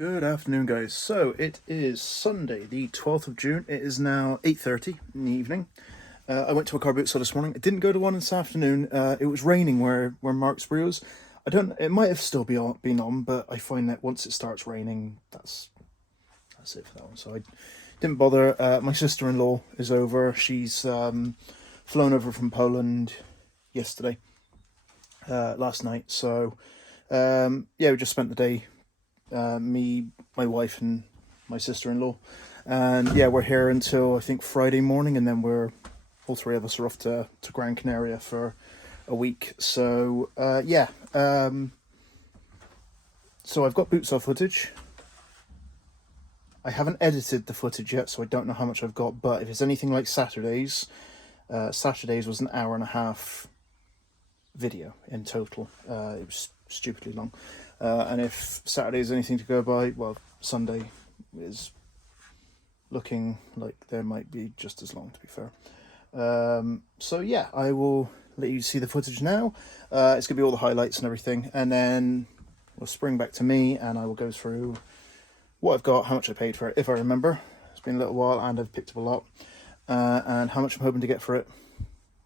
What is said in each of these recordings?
Good afternoon, guys. So it is Sunday, the 12th of June. It is now 8:30 in the evening. I went to a car boot sale this morning. I didn't go to one this afternoon. It was raining where Mark's was. I don't. It might have still been on, but I find that once it starts raining, that's it for that one. So I didn't bother. My sister-in-law is over. She's flown over from Poland yesterday, last night. So yeah, we just spent the day. Me, my wife, and my sister-in-law, and yeah, we're here until I think Friday morning, and then all three of us are off to Gran Canaria for a week. So yeah, so I've got Bootsale footage. I haven't edited the footage yet, so I don't know how much I've got. But if it's anything like Saturday's was an hour and a half video in total. It was stupidly long. And if Saturday is anything to go by, well, Sunday is looking like there might be just as long, to be fair. So yeah, I will let you see the footage now. It's going to be all the highlights and everything, and then we'll spring back to me, and I will go through what I've got, how much I paid for it, if I remember. It's been a little while, and I've picked up a lot, and how much I'm hoping to get for it.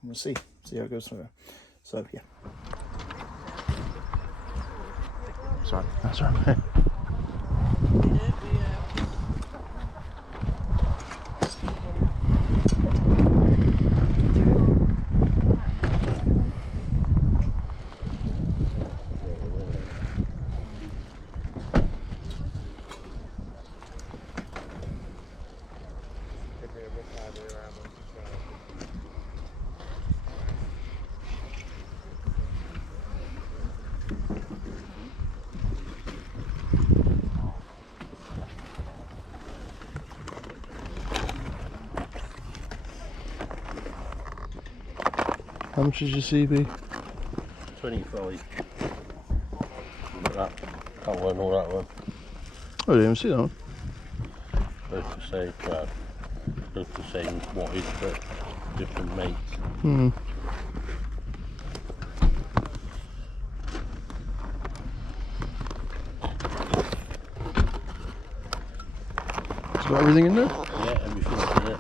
We'll see how it goes through. So yeah. Sorry, that's all right. How much is your CB? 25. That one or that one. Oh, I didn't even see that one. Both the same, both the same wattage, but different mates. It's got everything in there? Yeah, everything's in it.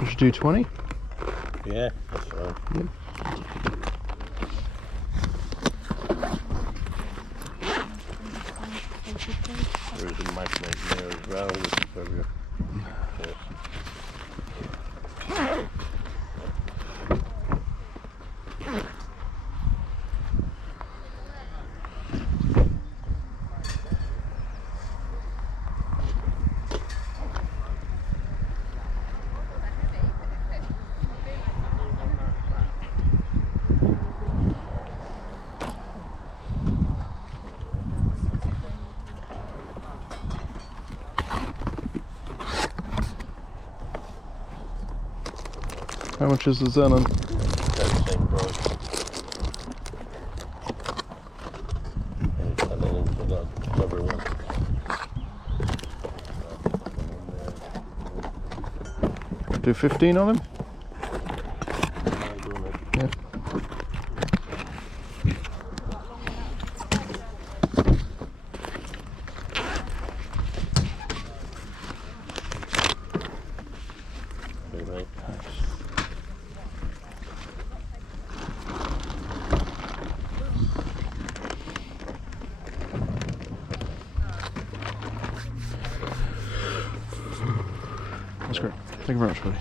We should do 20? Yeah, that's fine. Yep. There is a magnet there as well, which is for your How much is the Xenon? the same price. And then it's got a rubber one. Do 15 on him? Yeah. Right. That's great. Thank you very much, buddy.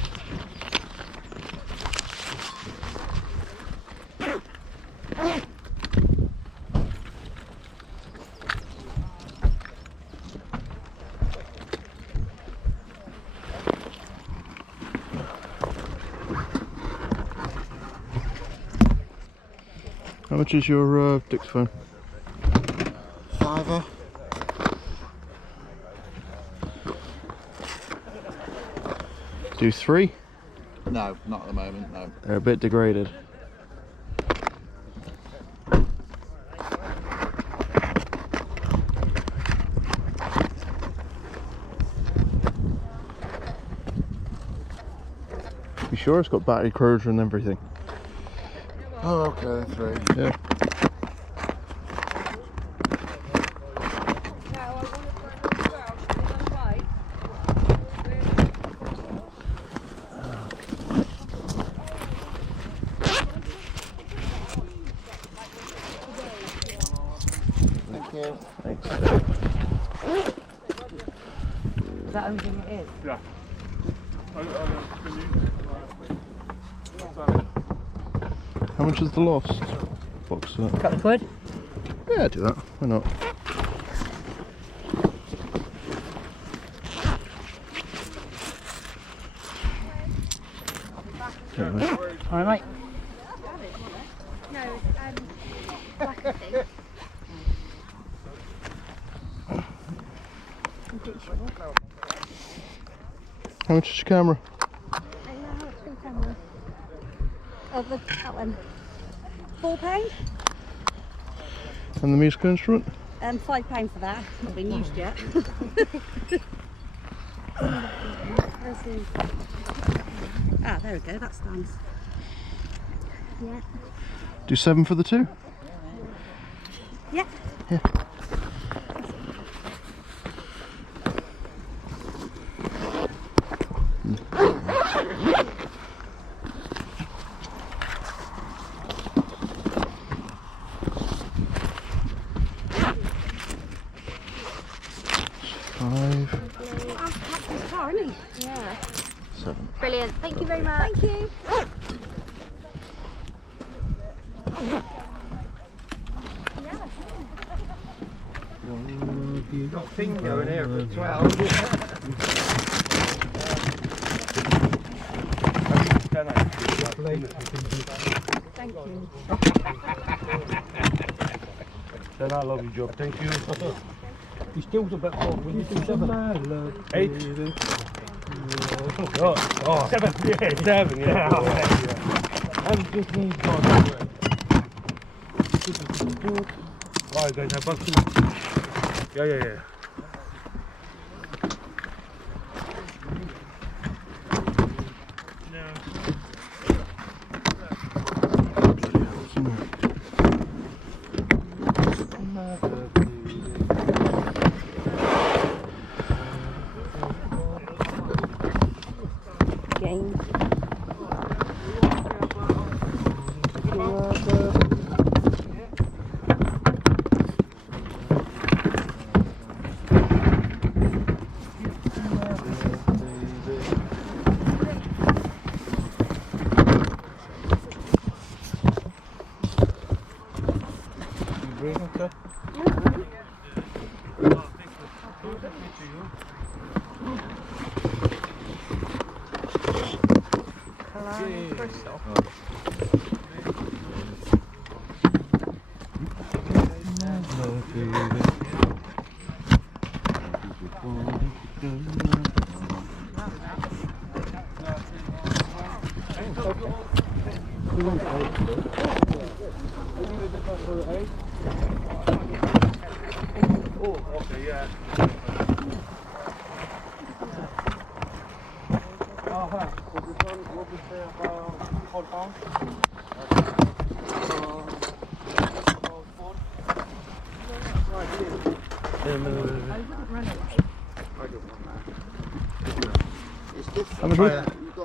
How much is your dictaphone? £5. Do 3? No, not at the moment, no. They're a bit degraded. You sure? It's got battery corrosion and everything. Oh, okay, 3. Yeah. Thank you. Thanks. Is that everything it is? Yeah. How much is the lost box? Couple of quid? Yeah, do that. Why not? Okay, mate. Alright, mate. No, black, I think. I'm pretty sure. How much is your camera? I know how much for the camera. Oh, that one. £4. And the musical instrument? £5 for that. Not been used yet. Let's see. Ah, there we go. That stands. Yeah. Do 7 for the 2? Yeah. Yeah. Captain's car, isn't he? Yeah. 7. Brilliant. Thank you very much. Thank you. You've got Fingo in here for 12. Thank you. Then I love your job, thank you. You still a bit hot. Will you do 7? 8. Oh, 7. Yeah, 7. Yeah. I'm just need Alright guys, I'm back to. Yeah. Game.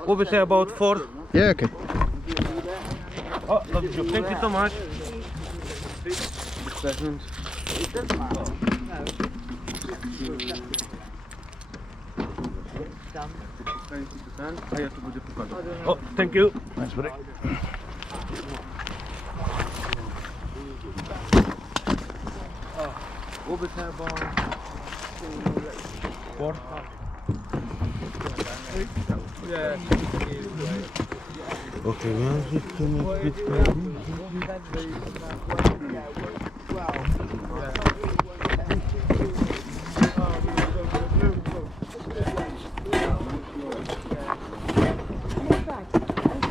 What we say about 4? Yeah, okay. Oh, love your job. Thank you so much. Oh, thank you. Thanks, buddy. What we say about 4? Yeah. Okay, well, just to make it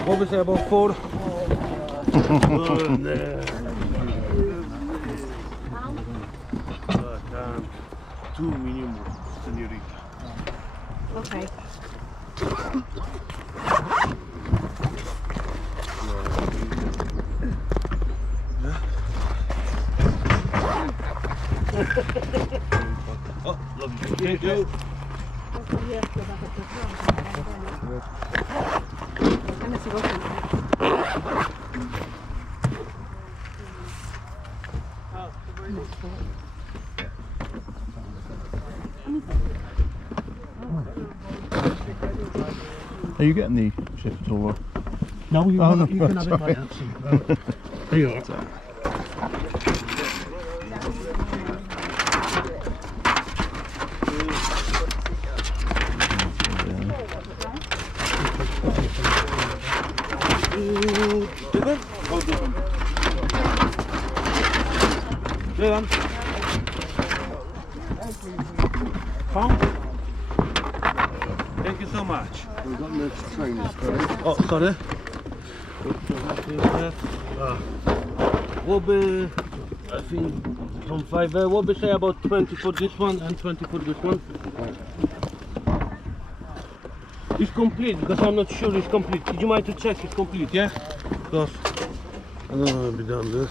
what we say about 4? Two minimum, señorita. Okay. Thank you. Are you getting the shift at all? No, you, Oh, no, you can have it by accident. There you are. Thank you so much. We've got no trainers, Oh, sorry. What be, I think, from 5 what be say about 20 for this one and 20 for this one? It's complete, because I'm not sure it's complete. Did you mind to check it's complete, yeah? Because I don't know if be done this.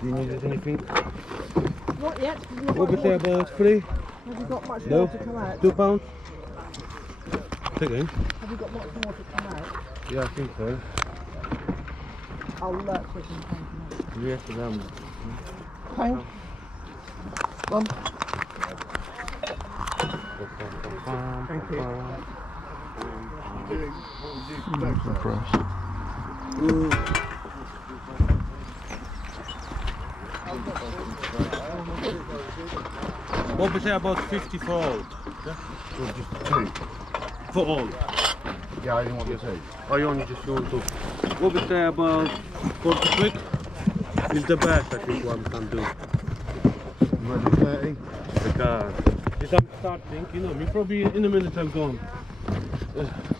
Do you need anything? Not yet. What we say about 3? Have you got much No. more to come out? £2? Say again? Have you got much more to come out? Yeah, I think so. I'll look with them. Yes, them. Pound. Thank you. What we say about 50 for all? Yeah? Or just 2? For all. Yeah, I didn't want the 2. I only just want to. What we say about 40 quid? Is the best I think one can do. Maybe 30? Because if I'm starting, you know, me probably in a minute I'm gone.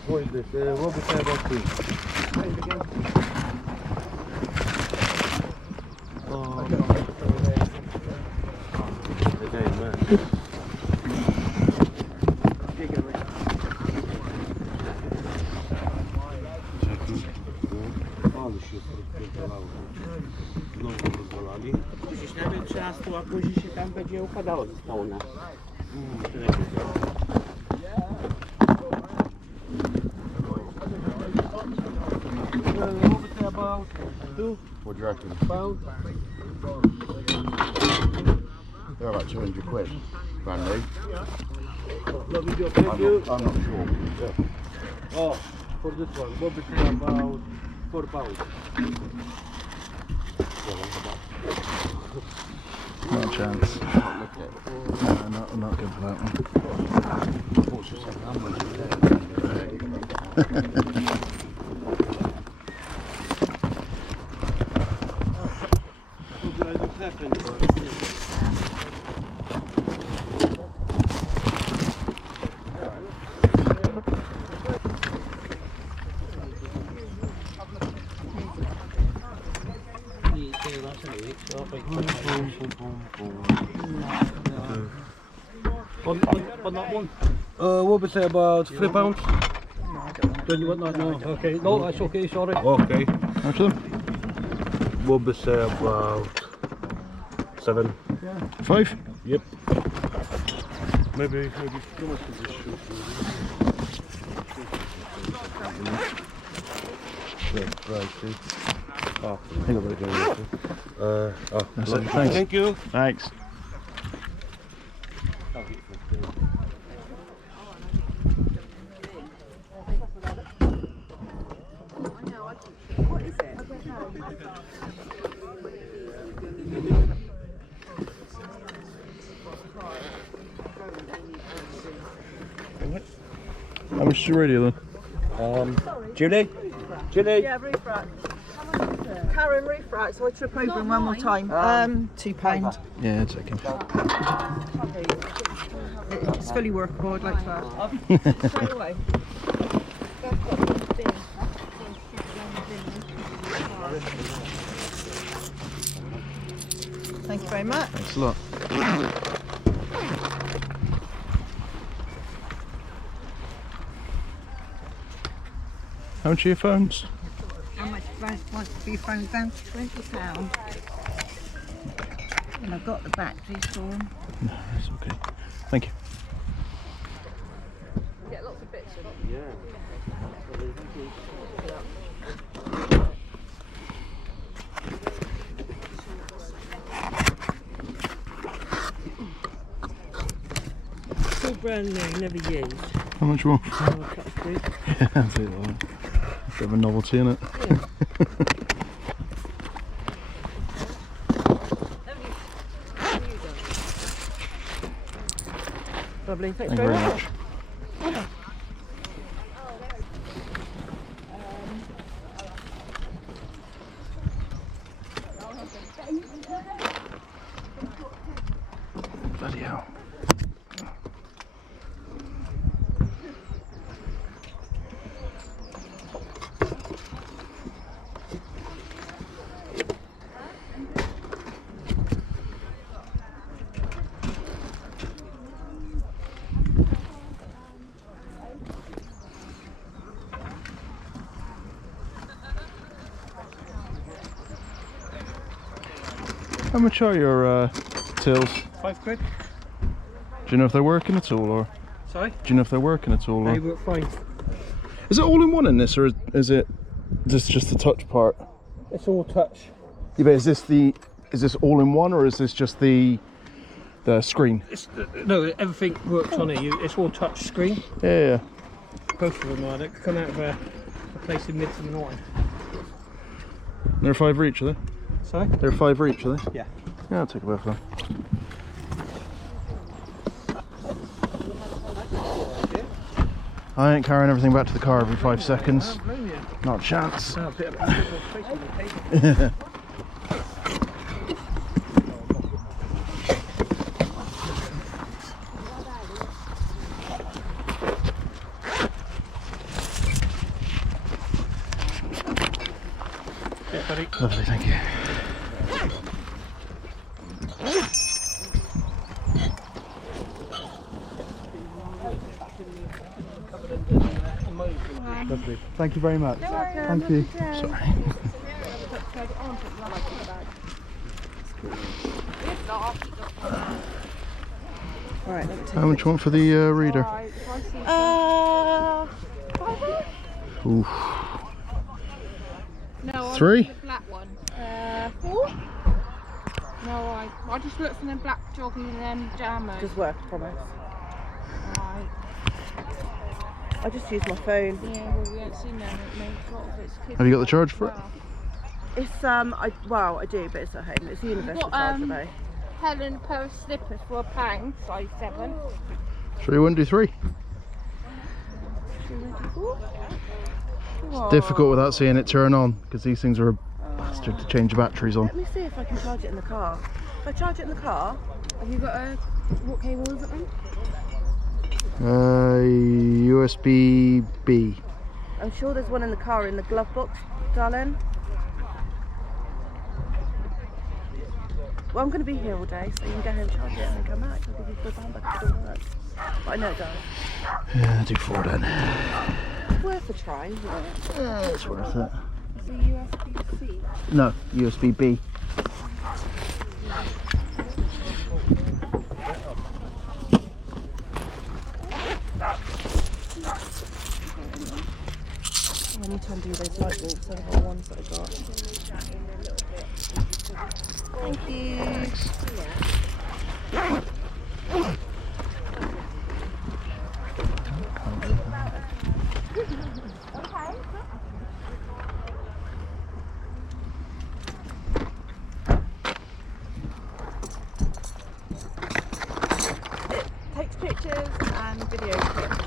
What is this? What we say about this? Again, man. Ale się rozpierdalało. Znowu rozwalali. Przecież nawet 13, a później się tam będzie układało ze spawna. What we say about 2 What do you reckon? pounds? They're about 200 quid. Brand new. Lovely job, thank you. I'm not sure. Oh, for this one, what we say about 4 pounds? Not a chance. No, not good for that one. On that one? What we say about 3 pounds? Don't you want that? No. Okay. No, that's okay. Sorry. Okay. Actually, What we say about 7? 5? Yep. Maybe too much of this shoot. That's it, thanks. Thank you. Thanks. How much is your radio then? Julie? Julie? Yeah, refract. Karen, refract, so I trip over him one more time. £2. Yeah, it's okay. It's fully workable, I'd like that. Straight away. Thank you very much. Thanks a lot. How much are your phones? How much price wants to be phone down to £20. And I've got the batteries for them. No, that's okay. Thank you. Still brand new, never used. How much more? Oh, a couple of quid. Yeah, I'll take that. Bit of a novelty in it. Lovely, thanks Thank you very much. Bloody hell. How much are your tills? 5 quid. Do you know if they're working at all, or Sorry? do you know if they're working at all? They Or? work fine. Is it all in one in this, or is it just the touch part? It's all touch. Yeah, but is this all in one, or is this just the screen? It's, no, everything works on it. It's all touch screen. Yeah. Both of them are. They come out of a place in Midtown Norton. They're 5 each, are they? Sorry? They're 5 each, are they? Yeah. Yeah, I'll take a both of them. I ain't carrying everything back to the car every 5 seconds. Not a chance. Oh, a bit of space on the table. Lovely, thank you. Lovely. Thank you very much. Thank you. Sorry. Right, let me How much you want for the reader? Oof. No, 3? the black one. 4? No, I just looked for them black jogging and them jammers. just work, I promise. Right. I just use my phone. Yeah, well, we haven't seen them. It makes a lot of it's kids. Have you got the charge for it? It's I do, but it's at home. It's a universal got, charger though. Helen a pair of slippers for £1, size 7. 3, 1, do 3. It's difficult without seeing it turn on, because these things are a bastard to change the batteries on. Let me see if I can charge it in the car. If I charge it in the car, Have you got a... What cable is it then? USB B. I'm sure there's one in the car in the glove box, darling. Well, I'm going to be here all day, so you can go home, charge it, and then come back. I'll give you £4 back if it doesn't work. But I know it does. Yeah, do 4 then. Worth a try, isn't it? Yeah, it's worth it. Is it USB-C? No, USB B. I need to undo those light bulbs, they're the ones that I got. Thank you. It takes pictures and video clips.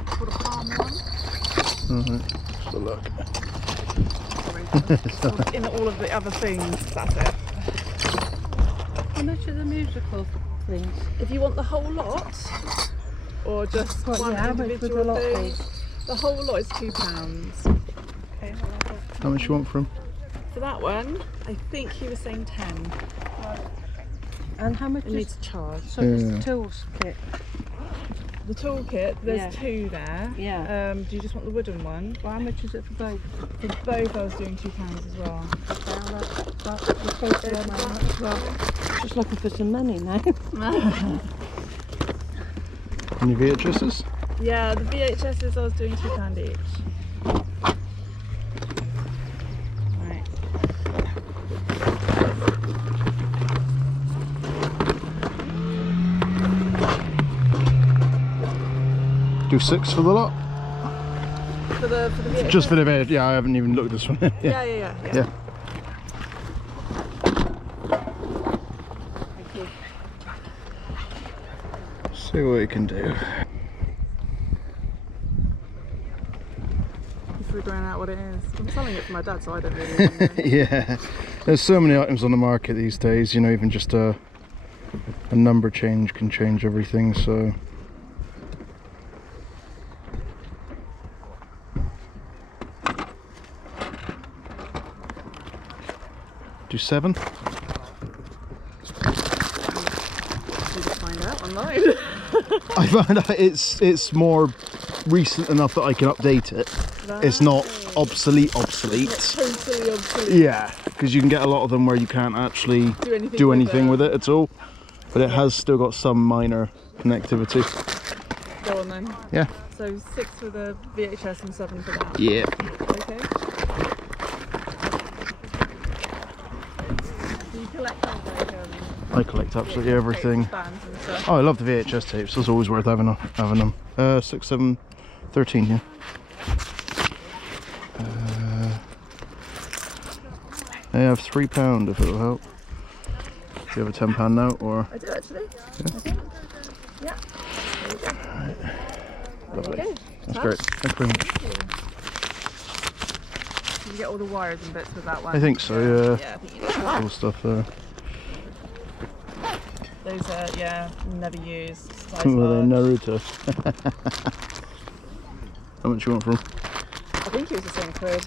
It's called a palm one. Just a look. In all of the other things, that's it. How much are the musical things? If you want the whole lot, or just one yeah, how much would individual the lot thing, be? the whole lot is £2. Okay, I'll have it. How much you want for them? For that one, I think he was saying 10. And how much It needs a charge. So Yeah. this tools kit? The toolkit, there's Yeah. 2 there. Yeah. Do you just want the wooden one? Well, how much is it for both? For both I was doing £2 as well. Just looking for some money now. Any VHSs? Yeah, the VHSs I was doing £2 each. Right. Do 6 for the lot? For the VHS? Just for the VHS. Yeah, I haven't even looked at this one. Yeah. Yeah. See what we can do. I'm figuring out what it is. I'm selling it for my dad, so I don't really know. Yeah, there's so many items on the market these days, you know, even just a number change can change everything, so. Do 7? You just find out online. I found out it's more recent enough that I can update it. It's not obsolete. Totally obsolete. Yeah, because you can get a lot of them where you can't actually do anything with it at all. But it has still got some minor connectivity. Go on then. Yeah. So 6 for the VHS and 7 for that. Yeah. Okay. Do you collect things like I collect absolutely everything. bands and stuff? Oh, I love the VHS tapes. It's always worth having them. 6, 7, 13. Yeah. I have £3 if it'll help. Do you have a £10 note or? I do actually. Yeah. Lovely. That's great. Thank you very much. Did you get all the wires and bits with that one? I think so. Yeah. Yeah, I think you did. Cool stuff there. Those are, yeah, never used. Size Well, they're large. Naruto. How much you want for them? I think it was the same quid.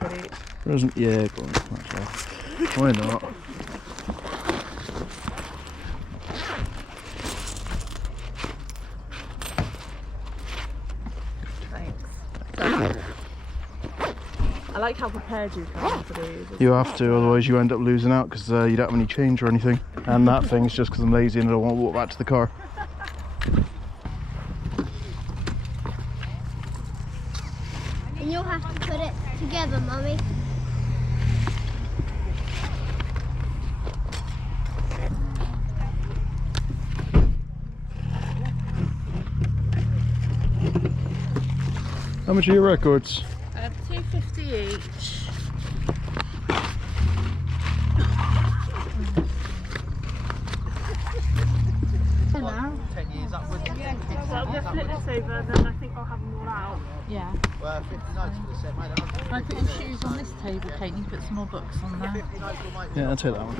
Quid each. There isn't. Yeah, go on. That's all. Why not? Thanks. I like how prepared you come for these. You have to, otherwise you end up losing out because you don't have any change or anything. And that thing's just because I'm lazy and I don't want to walk back to the car. And you'll have to put it together, Mummy. How much are your records? £2.50 each. So I'm going to flip this over, then I think I'll have them all out. Yeah. Can I put your shoes on this table, Kate? You put some more books on there. Yeah, I'll take that one.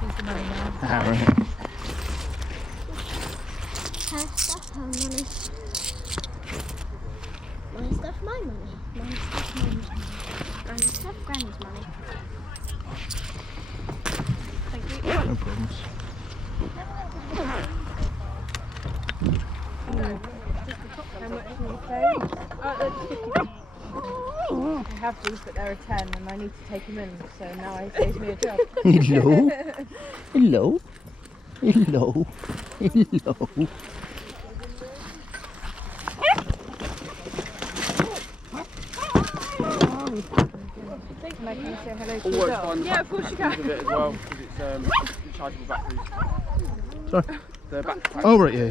Here's the money now. Right. Her stuff, her money. My stuff, my money. My stuff, my money. Granny's stuff, Granny's money. Thank you. No problems. How much can you pay? I have these, but they're a 10 and I need to take them in, so now it saves me a job. Hello? Hello? Hello? Hello? Can I say hello to All your works dog? fine. Yeah, of course you can. With it as well, because it's rechargeable batteries. Sorry? The backpack. Oh, right, yeah.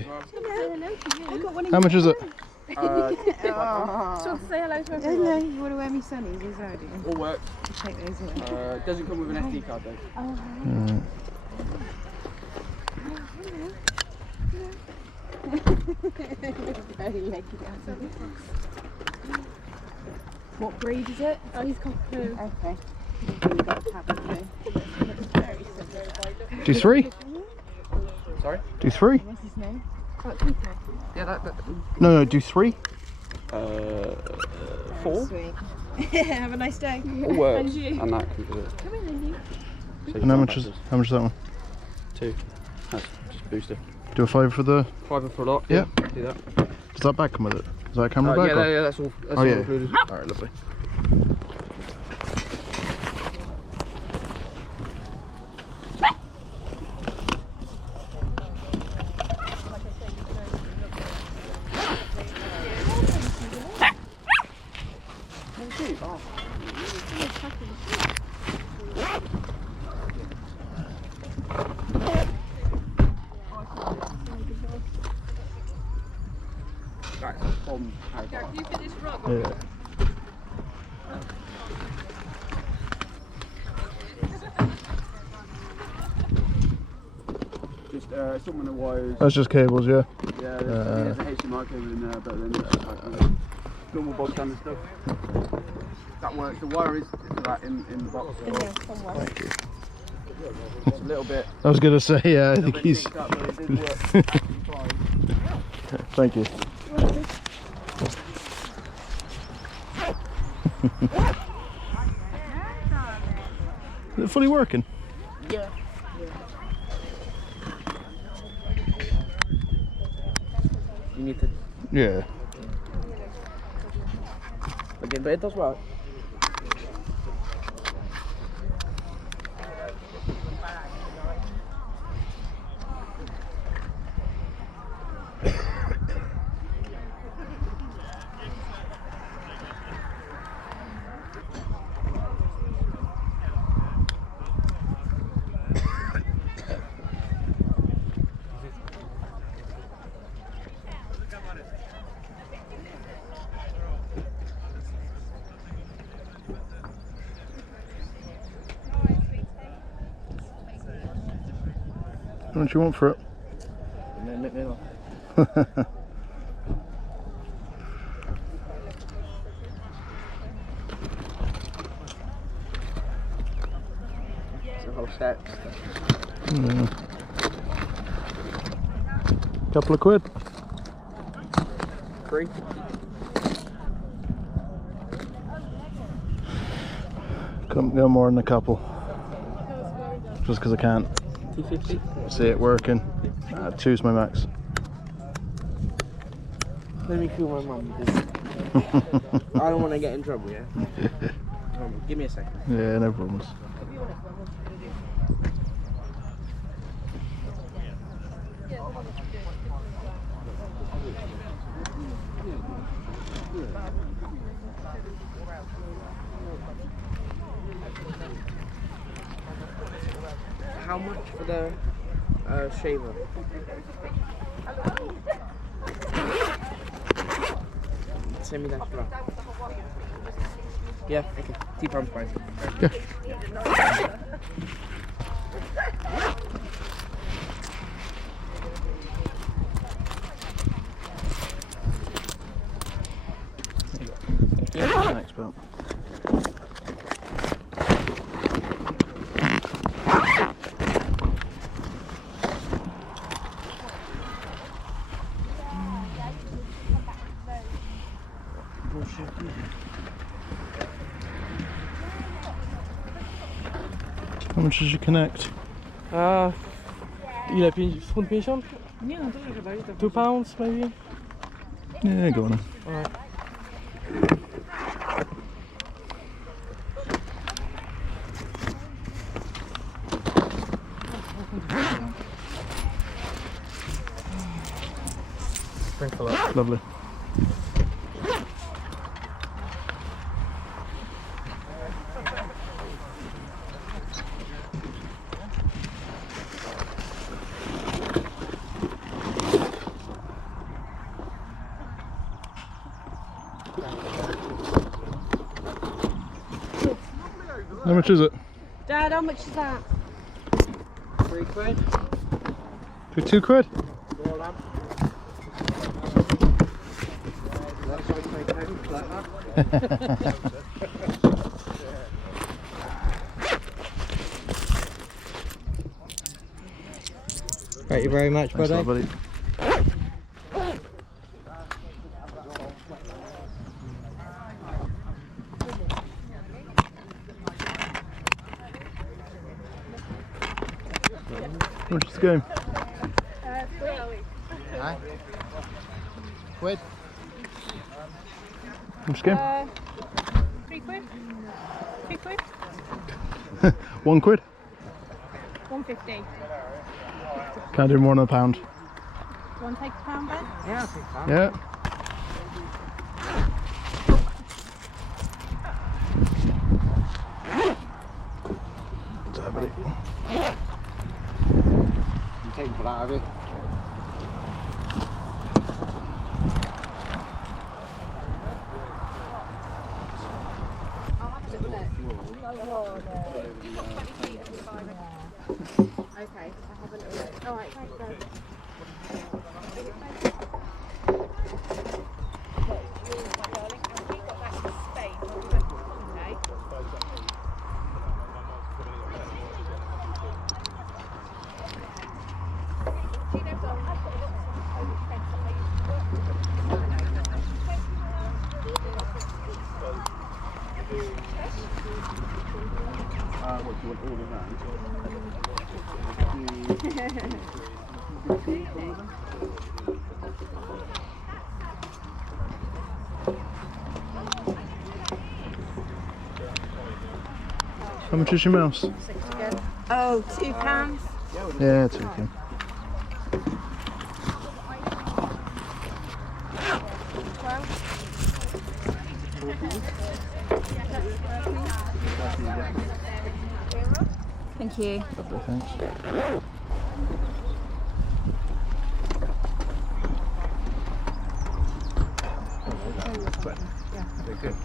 How much is it? Do you want to say hello to everyone? Hello, you want to wear me sunnies as well, do you? All works. Take those in. Doesn't come with an SD card though. Very leggy down. What breed is it? Oh, he's cockapoo. Okay. Do 3? Sorry? Do 3? What's his name? Oh, Pico. Yeah, No, do 3? 4. Sweet. Have a nice day. All works. And you. And that can do it. Come in, Andy. So And how much is that one? 2. That's just booster. Do a $5 for the. 5 for a lot. Yeah. Do that. Does that bag come with it? Is that a camera bag? Yeah, that's all. That's all yeah. included. Alright, lovely. That's from Jack, you fit this rock. Yeah. just some of the wires. That's just cables, yeah. Yeah, there's a HDMI cable in there, but then normal bog standard stuff. That works. The wire is that in the box. In there somewhere. It's a little bit. I was gonna say, yeah, I think he's. Up, but it did work. Thank you. Is it fully working? Yeah. You need to Yeah. again, but it does work. How much you want for it? It's a whole set. Couple of quid. 3. Couldn't go more than a couple. Just because I can't 250. see it working. 2's my max. Let me feel my mum. I don't want to get in trouble, yeah? Give me a second. Yeah, no problems. How much for the shaver? Send me that as well. Yeah, okay. £2 price. Yeah. Thanks, Bill. How much did you connect? Ile? 5,50? Nie no, dużo chyba. £2 maybe? Yeah, go on then. Alright. Thanks a lot. Lovely. How much is it? Dad, how much is that? 3 quid. For 2 quid? Roll up. That's like my pen, like that. Thank you very much, Thanks a lot, buddy. buddy. much is the game? Aye. Quid. How much is the game? £3. £2. £1. £1.50. Can't do more than £1. Do you want to take £1 then? Yeah. You taking for that, have you? Okay, I'll have a little look. Alright, thanks guys. What do you want all of that? How much is your mouse? Oh, £2. Yeah, it's okay. Thank you. Lovely, thanks. Very good.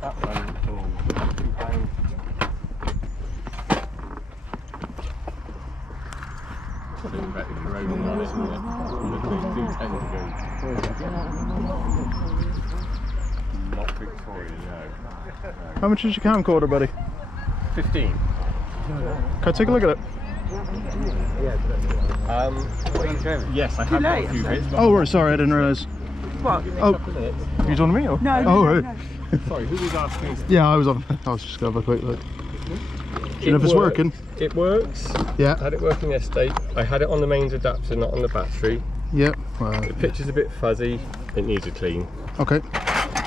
That one for £2. Probably better if you're over on it, isn't it? Do tend to go. Not Victoria, no. How much is your camcorder, buddy? 15. Can I take a look at it? Yes, I have got a few bits. Oh, right, sorry, I didn't realise. What? Oh, you talking to me? Or? No, Oh, no, right. no. Sorry, who was asking? Yeah, I was on. I was just going to have a quick look. Do you know if it's working? It works. Yeah. I had it working yesterday. I had it on the mains adapter, not on the battery. Yep. Well, The picture's a bit fuzzy. It needs a clean. okay.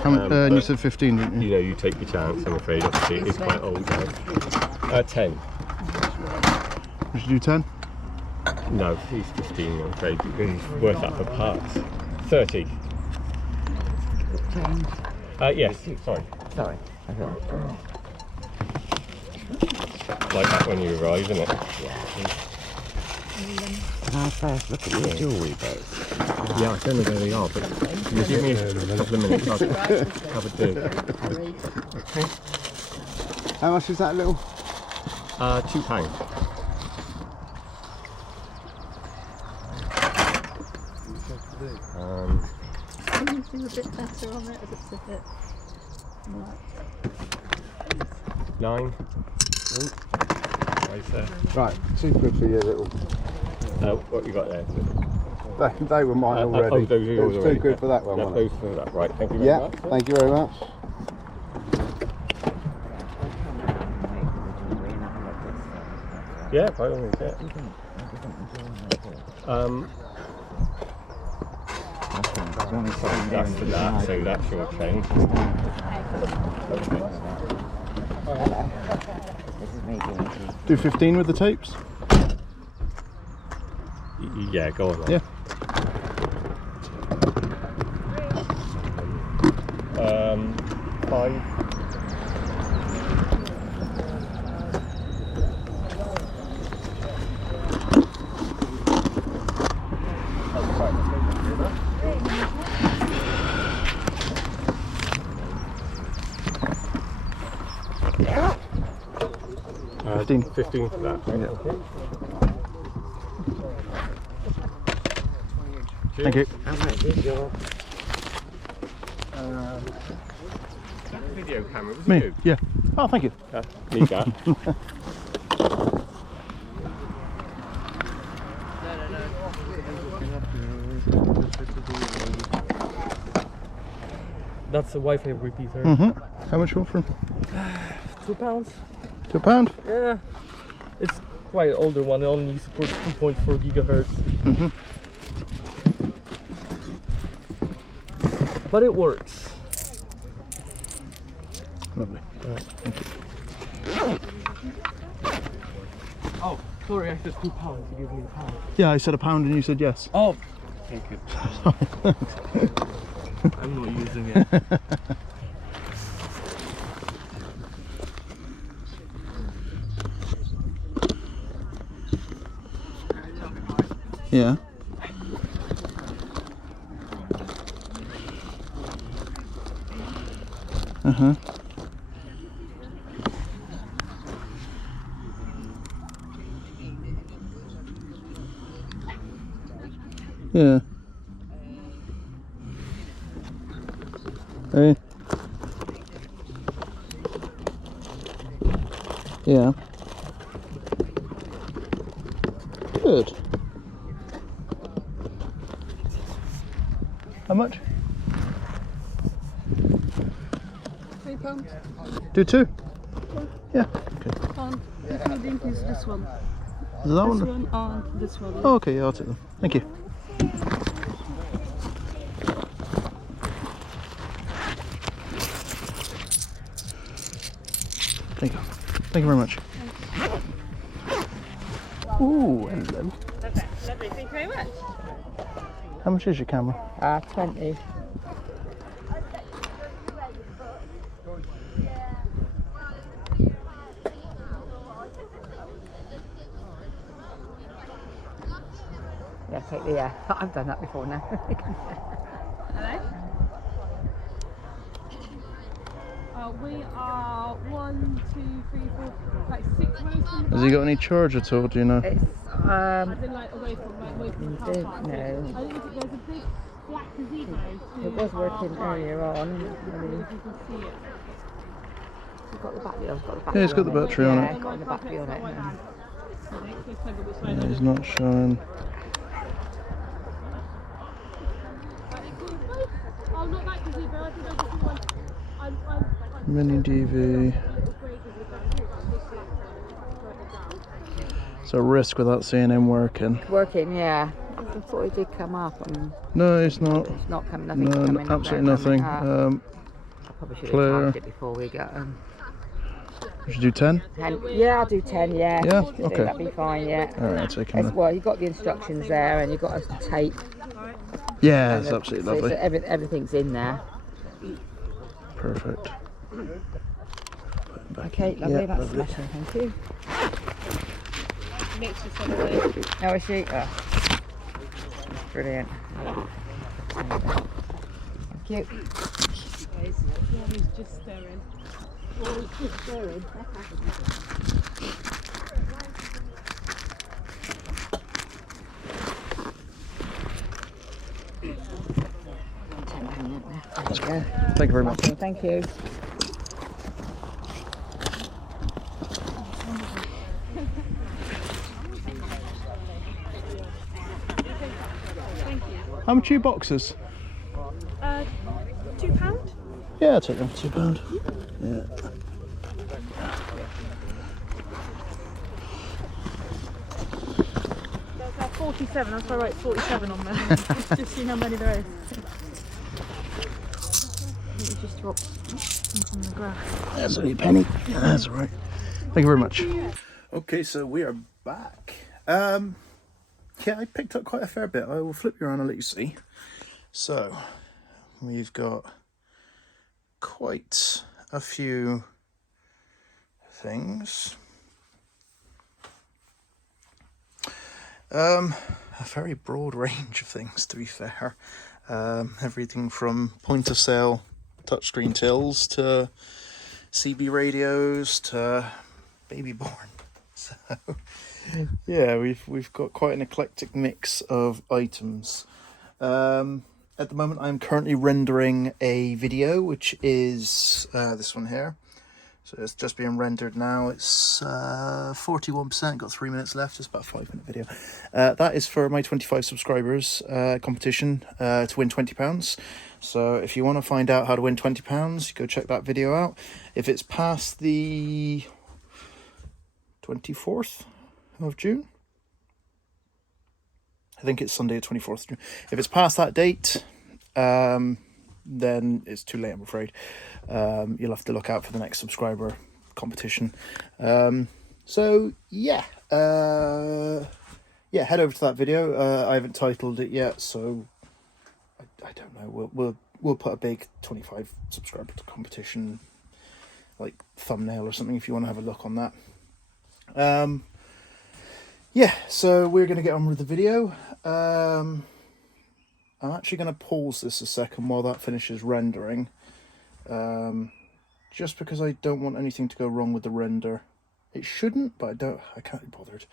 And you said 15, didn't you? You know, you take your chance, I'm afraid. Obviously, it is quite old now. 10. We should do 10. No, he's 15, I'm afraid, because he's worth that for parts. 30. Yes, sorry. Sorry. Like that when you arrive, isn't it? Can I first look at your jewellery bits? Yeah, I don't know where they are, but can you give me a couple of minutes? I'll have a do. How much is that little? £2. Can you do a bit better on it? It's a bit like 9. Right there. Right, £2 for your little. What you got there? They were mine already. Oh, those are yours It was already. £2 for that one, Yeah, wasn't it? those for that. Right, thank you very Yeah, much. thank you very much. Yeah, by all means, yeah. That's for that, so that's your change. Do 15 with the tapes? Yeah, go on then. Yeah. 5. Uh, 15 for that. Right? Yeah. Okay. Thank you. How much is your... Video camera, was it Me? you? Yeah. Oh, thank you. Need that. That's a Wi-Fi repeater. How much you want for him? £2. £2? Yeah. It's quite an older one. It only supports 2.4 gigahertz. But it works. Lovely. Right. Thank you. Oh, sorry, I said £2. You gave me £1. Yeah, I said £1 and you said yes. Oh, thank you. I'm not using it. Yeah. Yeah. Hey. Yeah. Good. How much? £3. Do 2? Yeah. Okay. Is this one? Is that This one? one and this one. Oh, okay, yeah, I'll take them. Thank you. Thank you. Thank you very much. Ooh, hello. Lovely, thank you very much. How much is your camera? 20. Yeah, take the I've done that before now. Hello? We are 1, 2, 3, 4, like 6 rows from the Has he got any charge at all, do you know? It's, As in like away from the car don't park. know. I think there's a big black gazebo to It was working our right. earlier on. I don't know if you can see it. It's got the battery. I've got the battery. Yeah, it's got the battery on Yeah, it. it's got the battery on it. Yeah, he's not showing. Oh, not that gazebo. I think I just want. Mini DV. It's a risk without seeing him working. Working, yeah. I thought it did come up. No, it's not. It's not coming. Nothing's No, coming up absolutely there, nothing. I probably should clear. have charged it before we got. We should do 10? 10. Yeah, I'll do 10. Yeah. Yeah? Should do, Okay. That'd be fine. Yeah. Alright, I'll take him then. Well, you've got the instructions there, and you've got a tape. Yeah, and it's the- absolutely so lovely. everything's in there. Perfect. Okay, lovely. Yeah, That's lovely. smashing. Thank you. Nick's just on the way. How is she? Oh. Brilliant. Thank you. Guys, he's just staring. Oh, he's just staring. That's cool. Thank you very much. Thank you. How much are your boxes? £2? Yeah, I'll take them. £2. Yeah. There's 47. That's why I wrote 47 on there. Just see how many there is. It just dropped from the grass. That's only a penny. Yeah, that's alright. Thank you very much. Okay, so we are back. Yeah, I picked up quite a fair bit. I will flip you around and let you see. So, we've got quite a few things. A very broad range of things, to be fair. Everything from point of sale touchscreen tills to CB radios to baby born. So yeah, we've got quite an eclectic mix of items. At the moment I'm currently rendering a video, which is this one here. So it's just being rendered now. It's 41%, got 3 minutes left. It's about a 5-minute video. That is for my 25 subscribers competition to win £20. So if you want to find out how to win £20, go check that video out. If it's past the 24th of June, I think it's Sunday the 24th of June. If it's past that date, then it's too late, I'm afraid. You'll have to look out for the next subscriber competition. So yeah, head over to that video. I haven't titled it yet, so I don't know. We'll put a big 25 subscriber competition like thumbnail or something if you want to have a look on that. Yeah, so we're going to get on with the video. I'm actually going to pause this a second while that finishes rendering. Just because I don't want anything to go wrong with the render. It shouldn't, but I can't be bothered.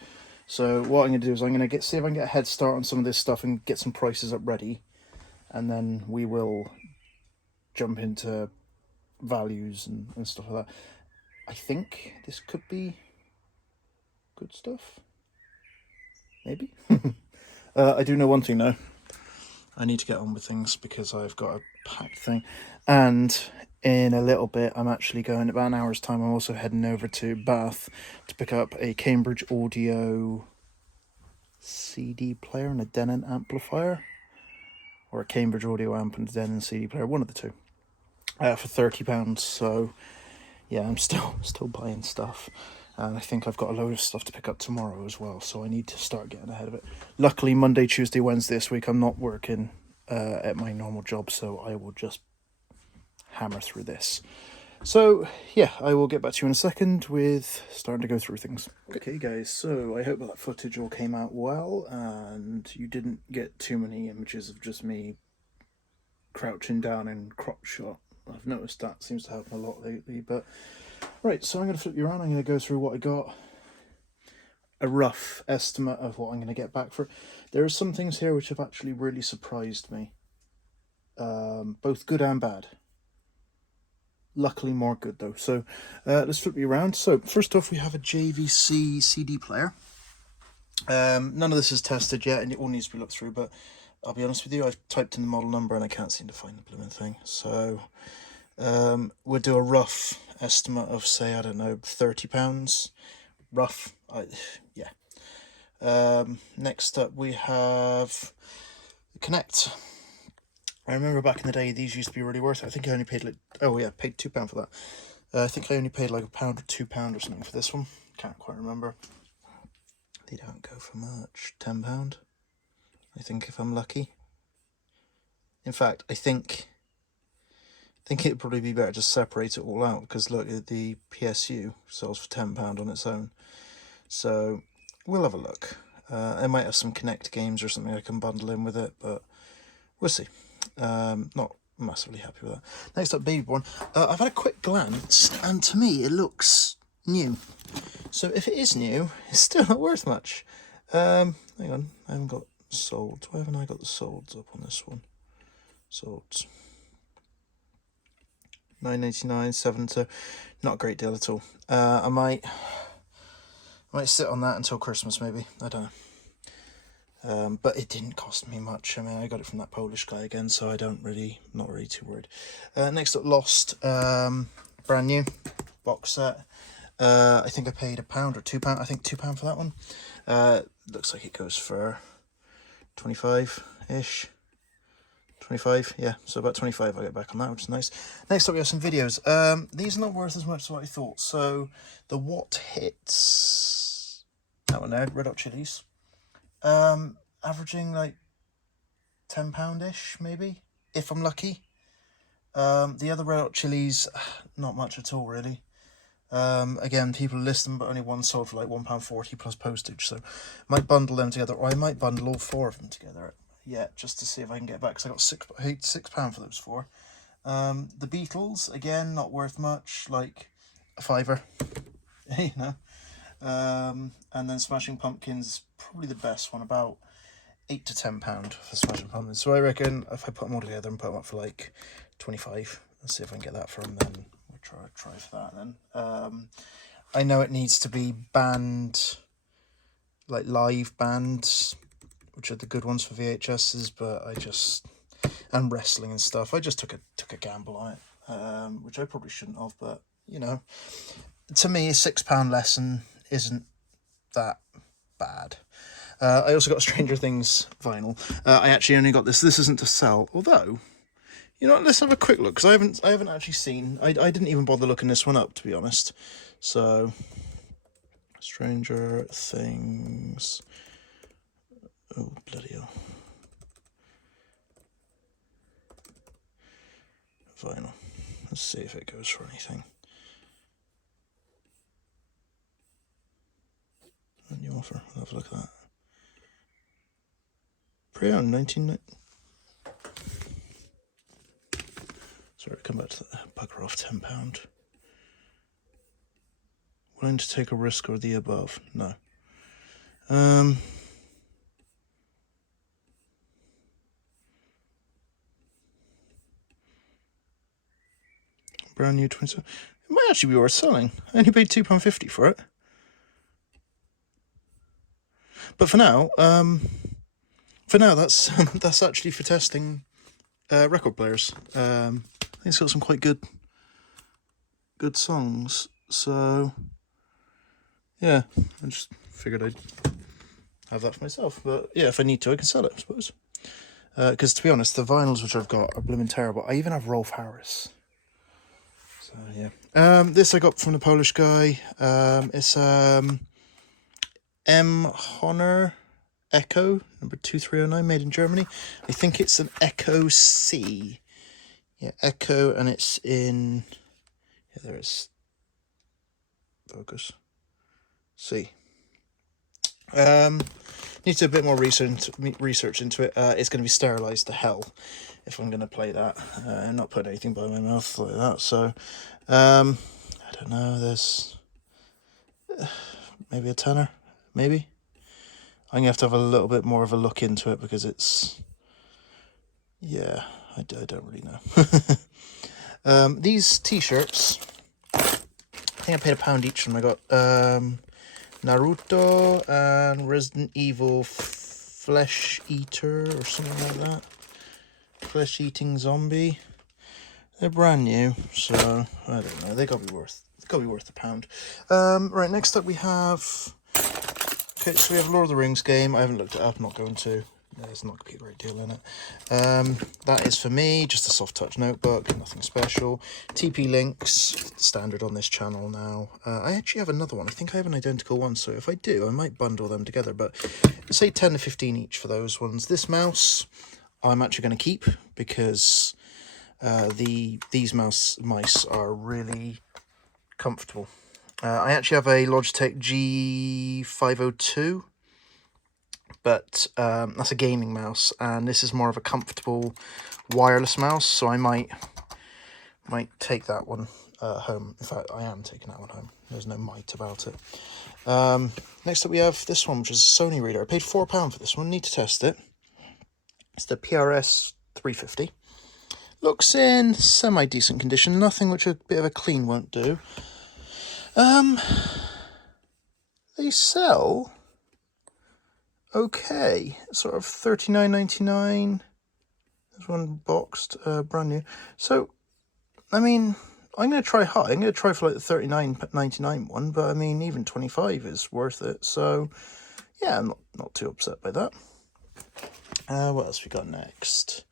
So what I'm going to do is I'm going to see if I can get a head start on some of this stuff and get some prices up ready. And then we will jump into values and stuff like that. I think this could be good stuff. Maybe. I do know one thing though. I need to get on with things because I've got a packed thing. And in a little bit, I'm actually going, about an hour's time, I'm also heading over to Bath to pick up a Cambridge Audio CD player and a Denon amplifier. Or a Cambridge Audio amp and a Denon CD player, one of the two. For £30. So yeah, I'm still buying stuff. And I think I've got a load of stuff to pick up tomorrow as well, so I need to start getting ahead of it. Luckily, Monday, Tuesday, Wednesday this week, I'm not working at my normal job, so I will just hammer through this. So, yeah, I will get back to you in a second with starting to go through things. Okay, guys, so I hope that footage all came out well, and you didn't get too many images of just me crouching down in crop shot. I've noticed that seems to happen a lot lately, but... Right, so I'm going to flip you around, I'm going to go through what I got, a rough estimate of what I'm going to get back for it. There are some things here which have actually really surprised me, both good and bad. Luckily more good though, so let's flip you around. So first off we have a JVC CD player. None of this is tested yet and it all needs to be looked through, but I'll be honest with you, I've typed in the model number and I can't seem to find the blooming thing, so... we'll do a rough estimate of, say, I don't know, £30. Rough, yeah. Next up we have Connect. I remember back in the day these used to be really worth it. I think I only paid like, oh yeah, paid £2 for that. I think I only paid like £1 or £2 or something for this one. Can't quite remember. They don't go for much. £10, I think, if I'm lucky. In fact, I think it'd probably be better to separate it all out, because look, the PSU sells for £10 on its own. So we'll have a look. I might have some Connect games or something I can bundle in with it, but we'll see. Not massively happy with that. Next up, Babyborn. I've had a quick glance, and to me it looks new. So if it is new, it's still not worth much. Hang on, I haven't got sold. Why haven't I got the solds up on this one? Solds. $9.99, 7, so not a great deal at all. I might sit on that until Christmas, maybe. I don't know. But it didn't cost me much. I mean, I got it from that Polish guy again, so I not really too worried. Next up, Lost, brand new box set. I think I paid £1 or £2. I think £2 for that one. Looks like it goes for 25-ish. 25, yeah, so about 25 I get back on that, which is nice. Next up we have some videos. These are not worth as much as what I thought. So the What Hits, that one there, Red Hot Chilies, averaging like £10-ish maybe, if I'm lucky. The other Red Hot Chilies, not much at all really. Again, people list them, but only one sold for like £1.40 plus postage, so might bundle them together, or I might bundle all 4 of them together. Yeah, just to see if I can get back, because I got £6 for those 4. The Beatles, again, not worth much, like a £5, you know. And then Smashing Pumpkins, probably the best one, about £8 to £10 for Smashing Pumpkins. So I reckon if I put them all together and put them up for like 25, let's see if I can get that for them, then try for that then. I know it needs to be band, like live bands, which are the good ones for VHSs, but and wrestling and stuff. I just took a gamble on it, which I probably shouldn't have, but you know, to me, a £6 lesson isn't that bad. I also got Stranger Things vinyl. I actually only got this. This isn't to sell, although, you know, let's have a quick look, because I haven't actually seen. I didn't even bother looking this one up, to be honest. So, Stranger Things. Oh, bloody hell. Vinyl. Let's see if it goes for anything. A new offer. We'll have a look at that. Pre-owned 1990. Sorry, come back to that. Bugger off, £10. Willing to take a risk or the above? No. Brand new twin. It might actually be worth selling. I only paid £2.50 for it. But for now, that's that's actually for testing record players. I think it's got some quite good songs. So yeah, I just figured I'd have that for myself. But yeah, if I need to, I can sell it, I suppose. Because to be honest, the vinyls which I've got are blooming terrible. I even have Rolf Harris. So yeah. This I got from the Polish guy. It's M. Honor Echo number 2309, made in Germany. I think it's an Echo C. Yeah, Echo, and it's in. Yeah, there is. Focus. C. Need to do a bit more research into it. It's going to be sterilized to hell if I'm going to play that. I'm not putting anything by my mouth like that. So, I don't know. There's maybe a tenner. Maybe. I'm going to have a little bit more of a look into it because it's... Yeah, I don't really know. These t-shirts, I think I paid £1 each for them. I got Naruto and Resident Evil Flesh Eater or something like that. Flesh Eating Zombie. They're brand new, so I don't know. They got to be worth £1. Right, next up we have... Okay, so we have Lord of the Rings game. I haven't looked it up, I'm not going to. There's not going to be a great deal in it. That is for me, just a soft touch notebook, nothing special. TP Links, standard on this channel now. I actually have another one. I think I have an identical one, so if I do, I might bundle them together. But say 10 to 15 each for those ones. This mouse, I'm actually going to keep because these mice are really comfortable. I actually have a Logitech G502, but that's a gaming mouse, and this is more of a comfortable wireless mouse, so I might take that one home. In fact, I am taking that one home. There's no might about it. Next up we have this one, which is a Sony reader. I paid £4 for this one. Need to test it. It's the PRS 350. Looks in semi-decent condition. Nothing which a bit of a clean won't do. They sell okay, sort of $39.99. There's one boxed, brand new. So, I mean, I'm going to try high. I'm going to try for like the $39.99 one, but I mean, even 25 is worth it. So, yeah, I'm not too upset by that. What else we got next?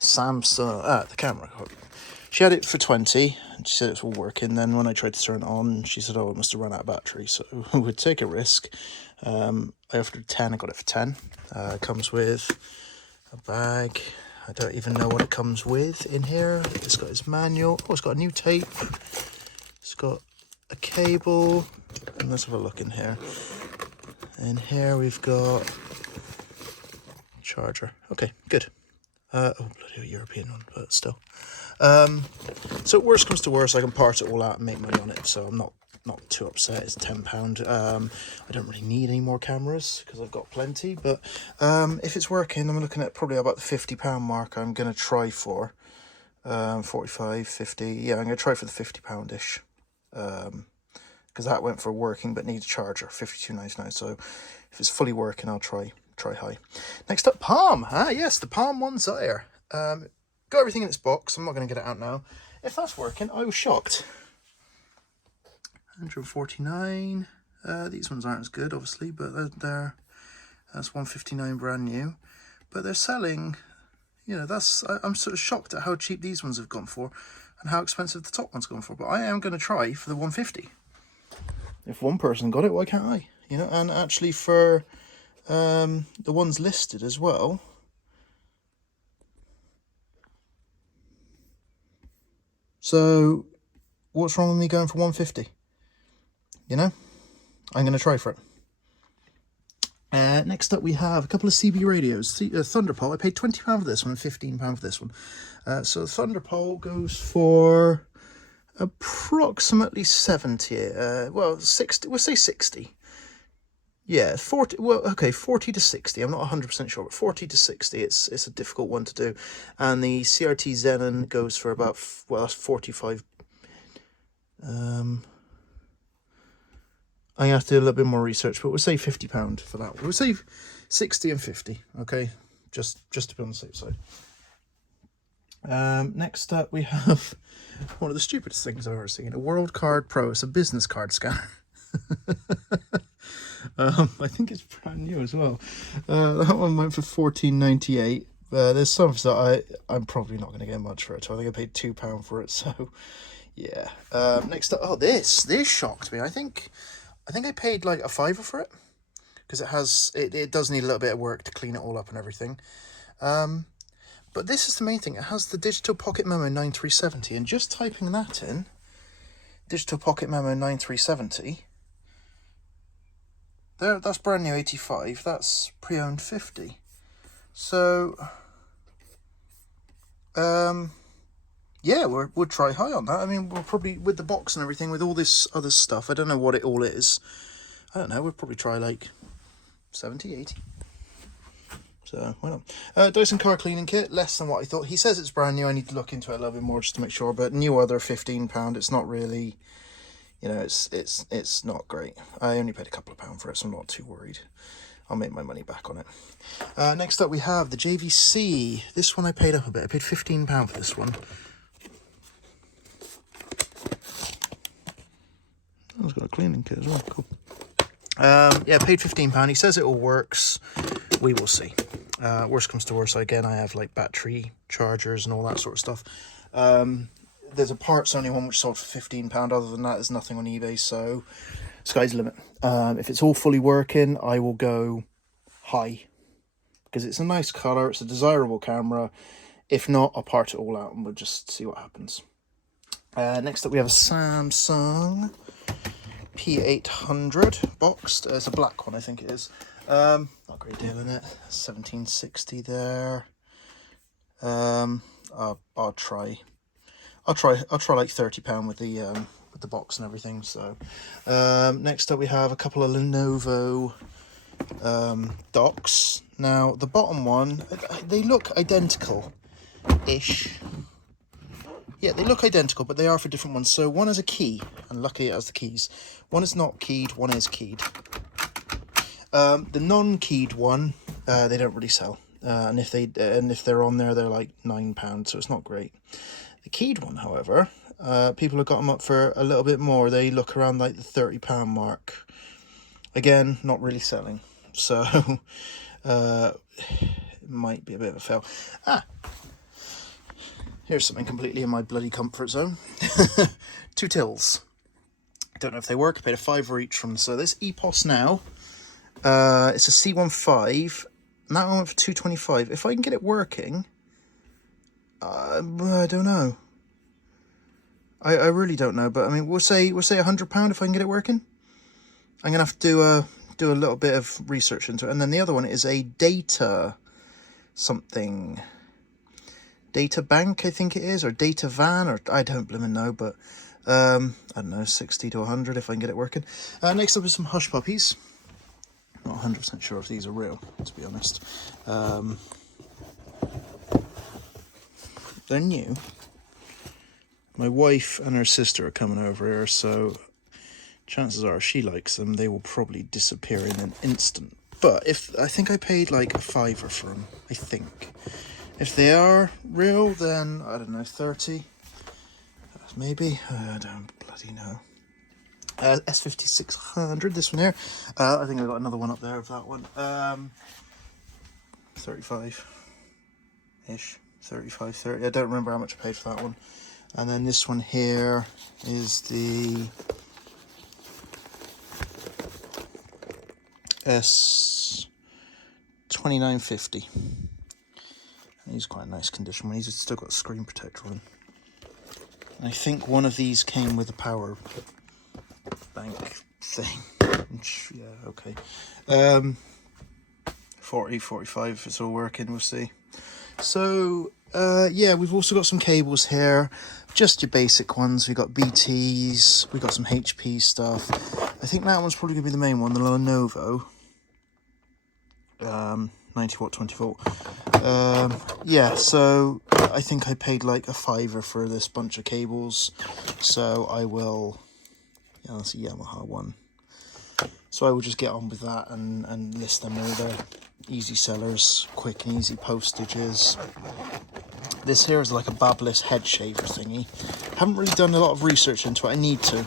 Samsung, the camera. She had it for 20, and she said it's all working. Then when I tried to turn it on, she said, oh, it must have run out of battery, so we'd take a risk. I offered 10, I got it for 10. It comes with a bag. I don't even know what it comes with in here. It's got its manual. Oh, it's got a new tape. It's got a cable. And let's have a look in here. In here we've got a charger. Okay, good. Oh, bloody European one, but still. So worst comes to worst, I can part it all out and make money on it, so I'm not too upset. It's £10. I don't really need any more cameras because I've got plenty, but if it's working, I'm looking at probably about the £50 mark I'm going to try for. 45, 50. Yeah, I'm going to try for the £50-ish. Because that went for working but needs a charger, 52.99. So if it's fully working, I'll try high. Next up, Palm. Ah, yes, the Palm 1 Zaire. Got everything in its box. I'm not going to get it out now. If that's working, I was shocked. 149. These ones aren't as good, obviously, but that's 159 brand new. But they're selling, you know, I'm sort of shocked at how cheap these ones have gone for and how expensive the top one's gone for. But I am going to try for the 150. If one person got it, why can't I? You know, and actually for the ones listed as well. So what's wrong with me going for 150? You know, I'm going to try for it. Next up, we have a couple of CB radios. Thunderpole. I paid £20 for this one and £15 for this one. So the Thunderpole goes for approximately 70. Well, 60. We'll say 60. Yeah, 40. Well, okay, 40 to 60. I'm not 100% sure, but 40 to 60. It's a difficult one to do. And the CRT Xenon goes for about, well, that's 45. I have to do a little bit more research, but we'll say £50 for that one. We'll say 60 and 50, okay? Just to be on the safe side. Next up, we have one of the stupidest things I've ever seen. A World Card Pro. It's a business card scanner. I think it's brand new as well. That one went for $14.98. There's some that I'm probably not going to get much for it. So I think I paid £2 for it. So yeah. Next up, oh, this shocked me. I think I paid like a £5 for it because it does need a little bit of work to clean it all up and everything. But this is the main thing. It has the Digital Pocket Memo 9370, and just typing that in, Digital Pocket Memo 9370. There, that's brand new 85. That's pre-owned 50. So, yeah, we'll try high on that. I mean, we'll probably, with the box and everything, with all this other stuff, I don't know what it all is. I don't know, we'll probably try like 70, 80. So, why not? Dyson car cleaning kit, less than what I thought. He says it's brand new. I need to look into it a little bit more just to make sure. But new other £15. It's not really, you know, it's not great. I only paid a couple of pounds for it, so I'm not too worried. I'll make my money back on it. Next up, we have the JVC. This one I paid up a bit. I paid £15 for this one. Oh, it's got a cleaning kit as well. Cool. Yeah, paid £15. He says it all works. We will see. Worst comes to worst, again, I have like battery chargers and all that sort of stuff. There's a parts only one which sold for £15. Other than that, there's nothing on eBay, so sky's the limit. If it's all fully working, I will go high because it's a nice colour, it's a desirable camera. If not, I'll part it all out and we'll just see what happens. Next up, we have a Samsung P800 boxed. It's a black one, I think it is. Not a great deal in it. 1760 there. I'll try like £30 with the box and everything. So next up we have a couple of Lenovo docks. Now the bottom one, they look identical-ish. Yeah, they look identical, but they are for different ones. So one has a key, and luckily it has the keys. One is not keyed, one is keyed. The non-keyed one, they don't really sell, and if they're on there, they're like £9, so it's not great. The keyed one, however, people have got them up for a little bit more. They look around like the £30 mark. Again, not really selling, so it might be a bit of a fail. Here's something completely in my bloody comfort zone. 2 tills. Don't know if they work. I paid a £5 each from. So this EPOS now. It's a C15, and that one went for £2.25. If I can get it working, I don't know. I really don't know. But I mean, we'll say £100 if I can get it working. I'm gonna have to do a little bit of research into it. And then the other one is a data something. Data bank, I think it is, or data van, or I don't blimmin' know, but I don't know, 60 to 100 if I can get it working. Next up is some Hush Puppies. Not 100% sure if these are real, to be honest. They're new. my wife and her sister are coming over here, so chances are she likes them. They will probably disappear in an instant. But I think I paid like a £5 for them, I think. If they are real, then I don't know, 30 maybe. I don't bloody know. S5600, this one here. I think I got another one up there of that one. 35-ish, 35, 30. I don't remember how much I paid for that one. And then this one here is the S2950. He's quite a nice condition one. He's still got a screen protector on. I think one of these came with a power bank thing. Yeah, okay. 40, 45, if it's all working, we'll see. So, yeah, we've also got some cables here. Just your basic ones. We got BTs, we got some HP stuff. I think that one's probably going to be the main one, the Lenovo. 90 watt, 20 volt. Yeah, so I think I paid like a £5 for this bunch of cables. So I will, yeah, that's a Yamaha one. So I will just get on with that and list them order. Easy sellers, quick and easy postages. This here is like a Babyliss head shaver thingy. Haven't really done a lot of research into it. I need to.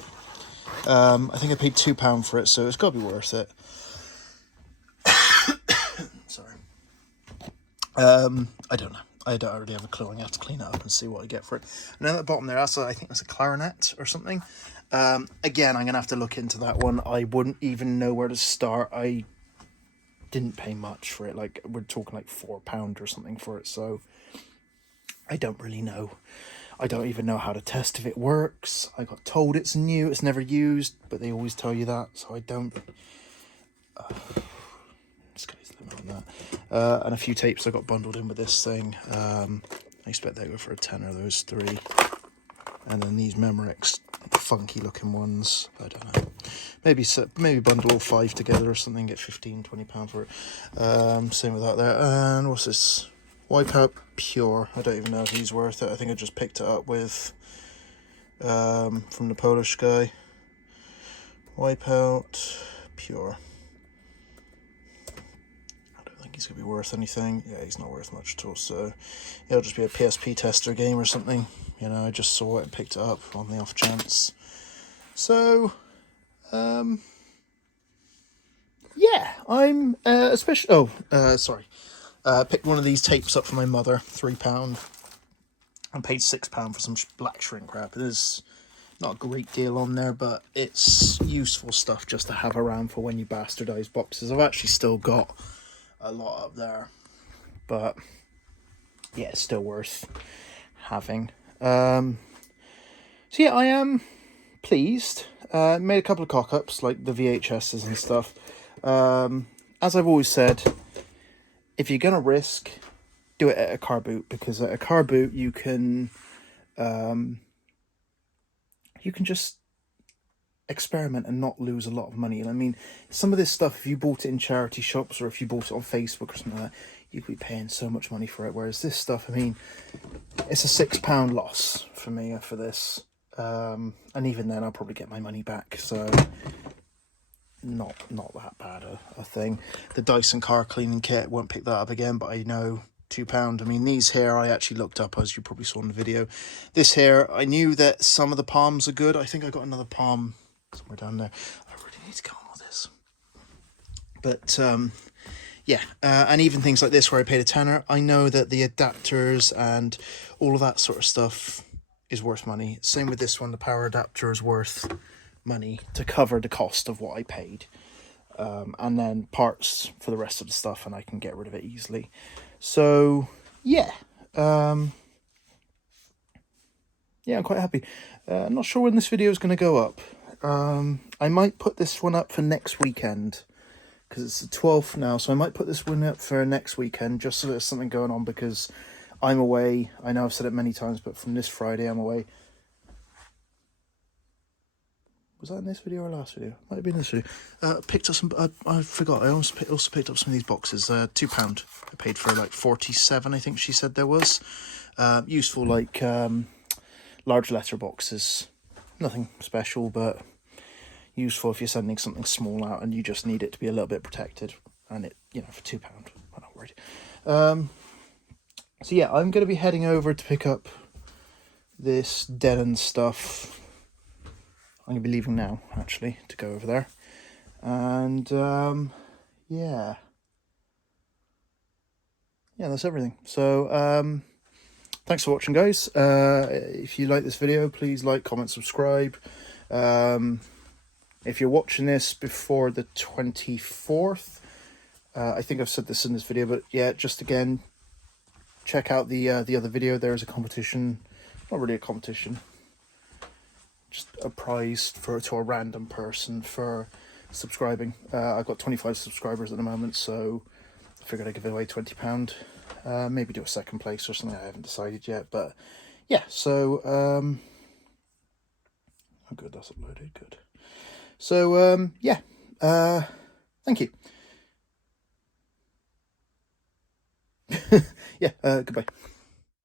I think I paid £2 for it, so it's got to be worth it. Sorry. I don't know. I don't really have a clue. I'm gonna have to clean it up and see what I get for it. And then at the bottom there, I think that's a clarinet or something. Again, I'm gonna have to look into that one. I wouldn't even know where to start. I didn't pay much for it. Like, we're talking like £4 or something for it. So I don't really know. I don't even know how to test if it works. I got told it's new, it's never used, but they always tell you that. So I don't. Sky's the limit on that. And a few tapes I got bundled in with this thing. I expect they go for a tenner, those three. And then these Memorex funky looking ones, I don't know. Maybe bundle all 5 together or something, get £15-20 for it. Same with that there. And what's this? Wipeout Pure. I don't even know if he's worth it. I think I just picked it up with from the Polish guy. Wipeout Pure. He's gonna be worth anything. Yeah, he's not worth much at all, so it'll just be a PSP tester game or something. You know, I just saw it and picked it up on the off chance. So yeah, I'm especially picked one of these tapes up for my mother, £3, and paid £6 for some black shrink wrap. There's not a great deal on there, but it's useful stuff just to have around for when you bastardize boxes. I've actually still got a lot up there, but yeah, it's still worth having. So yeah, I am pleased. Made a couple of cock-ups, like the VHSs and stuff. As I've always said, if you're gonna risk, do it at a car boot, because at a car boot you can just experiment and not lose a lot of money. And I mean, some of this stuff, if you bought it in charity shops or if you bought it on Facebook or something like that, you could be paying so much money for it. Whereas this stuff, I mean, it's a £6 loss for me for this. And even then, I'll probably get my money back. So not that bad a thing. The Dyson car cleaning kit, won't pick that up again, but I know £2. I mean, these here I actually looked up, as you probably saw in the video. This here, I knew that some of the palms are good. I think I got another palm somewhere down there. I really need to get on with this. But yeah, and even things like this where I paid a tenner, I know that the adapters and all of that sort of stuff is worth money. Same with this one, the power adapter is worth money to cover the cost of what I paid. And then parts for the rest of the stuff, and I can get rid of it easily. So yeah, yeah, I'm quite happy. I'm not sure when this video is going to go up. I might put this one up for next weekend, because it's the 12th now, so I might put this one up for next weekend, just so there's something going on, because I'm away. I know I've said it many times, but from this Friday I'm away. Was that in this video or last video? Might have been this video. Picked up some, I forgot, I also picked up some of these boxes, £2. I paid for like 47, I think she said there was. Useful, like large letterboxes. Nothing special, but useful if you're sending something small out and you just need it to be a little bit protected. And it, you know, for £2, I'm not worried. So yeah, I'm going to be heading over to pick up this Denon stuff. I'm going to be leaving now, actually, to go over there. And yeah, that's everything. So thanks for watching, guys. If you like this video, please like, comment, subscribe. If you're watching this before the 24th, I think I've said this in this video, but yeah, just again, check out the other video. There is a competition, not really a competition, just a prize to a random person for subscribing. I've got 25 subscribers at the moment, so I figured I'd give away £20. Maybe do a second place or something. I haven't decided yet, but yeah. So oh good, that's uploaded. Good. So yeah. Thank you. Yeah. Goodbye.